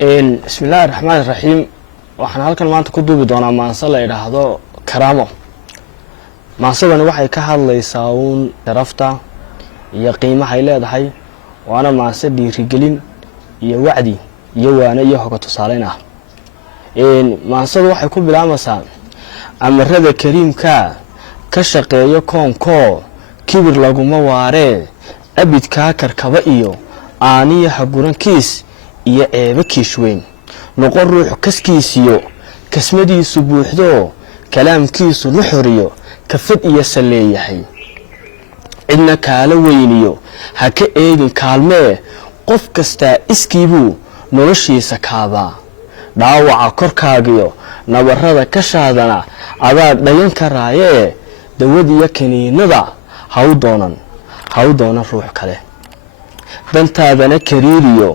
بسم الله الرحمن الرحيم waxaan halkan maanta ku duubi doonaa maanso la yiraahdo karaamo. Maansadani waxay ka hadlaysaa sharafta iyo qiimaha ay leedahay, waana maanso dhiirigelin iyo wacdi iyo waana iyo hoga tusaaleyn ah. Maansadu waxay ku bilaamaysaa amarada kariimka ka shaqeeyo koonko kibir laguma waare abidka karkaba iyo aaniyaha gurankiis iyo eeba kiishweyn noqon ruux kaskiisiyo kasmadiisu buuxdo kalaamkiisu nuxuriyo kafad iyo saleeyahay cidna kaala weyniyo ha ka eegin kaalmee qof kasta iskiibu noloshiisa kaaba dhaawaca korkaagiyo nabarada ka shaadana adaa dhayan karaaye dawadiya kaniinada ha u doonan ruux kale dantaadana kariiriyo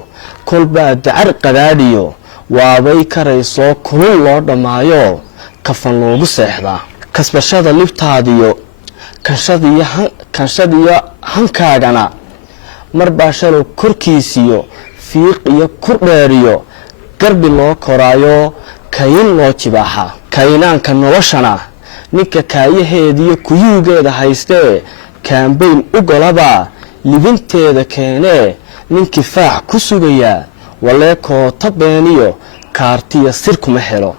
kolba dacar qadaadiyo waabay karayso kulul loo dhamaayo kafan loogu seexdaa kasbashada libtaadiyo kanshadiyo hankaagana marba shalo korkiisiyo fiiq iyo kurdheeriyo garbi loo koraayo kayn loo jibaaxa kaynaanka noloshana ninka kaayaheediyo kuyuugeeda haystee kaambayn u golaba libinteeda keenee ninkii faax ku sugaya walee koota beeniyo kaartiya sir kuma helo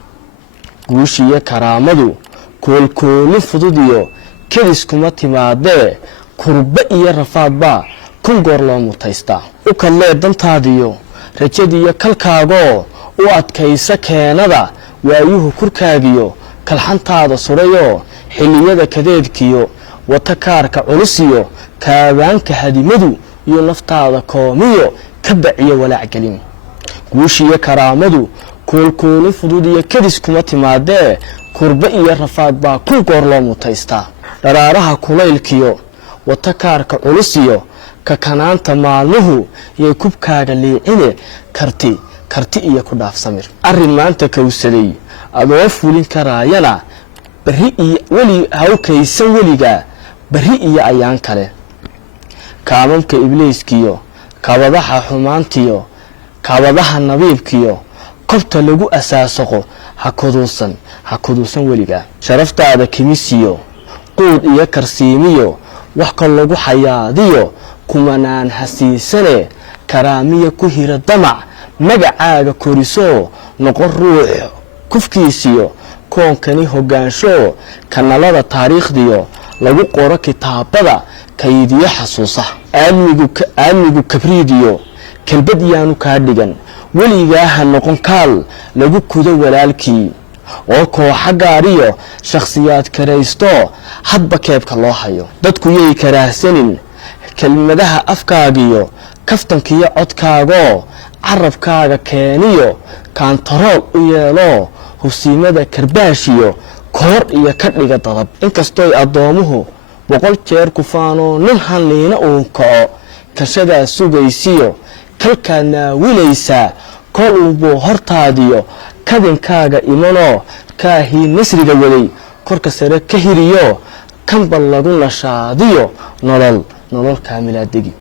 guushiyo karaamadu koolkoolin fududiyo kedis kuma timaadee kurba iyo rafaadba kun goor loo mutaysta u kadlee dantaadiyo rajadiyo kalkaagoo u adkaysa keenada waayuhu kurkaagiyo kalxantaada sudhayo xilliyada kadeedkiyo wata kaarka culusiyo kaabaanka hadimadu iyo naftaada koomiyo ka baciyo walaac-gelin guushiyo karaamadu koolkoolin fudud iyo kedis kuma timaadee kurba iyo rafaad baa kun goor loo mutaystaa dharaaraha kulaylkiyo wata kaarka culusiyo ka kanaanta maalmuhu iyo kubkaaga liicine karti iyo ku dhaaf samir arrin maanta kawsaday adoo fulin karaayana bari iyo weli hawkaysan weliga bari iyo ayaan kale kaamamka ibliiskiyo kabadaha xumaantiyo kabadaha nabiibkiyo qobta lagu asaasaqo ha kuduusan weliga sharaftaada kimisiyo quud iyo karsiimiyo wax kale lagu xayaadiyo kumanaan hasiisane karaamiya ku hira damac magacaaga koriso noqon ruux kufkiisiyo koonkani hogaansho kanalada taariikhdiyo lagu qoro kitaabada kaydiyo xasuusa aadmigu kabriidiyo kalbad yaanu kaa dhigan weligaaha noqon kaal lagu kudo walaalkii oo kooxa gaariyo shakhsiyaad karaysto hadba keebka loo hayo dadku yay karaahsanin kelmadaha afkaagiyo kaftankiyo codkaagoo carabkaaga keeniyo kaantarool u yeelo husiimada karbaashiyo koor iyo ka dhiga dadab inkastooy addoomuhu 100 jeer ku faano nin hanliina uu kaco kashadaa sugaysiyo kalkaadna wilaysaa kol uunbuu hortaadiyo kadinkaaga imanoo kaahii nasriga waday korka sare ka hiriyo kanbal lagu nashaadiyo nolol kaamilaadegi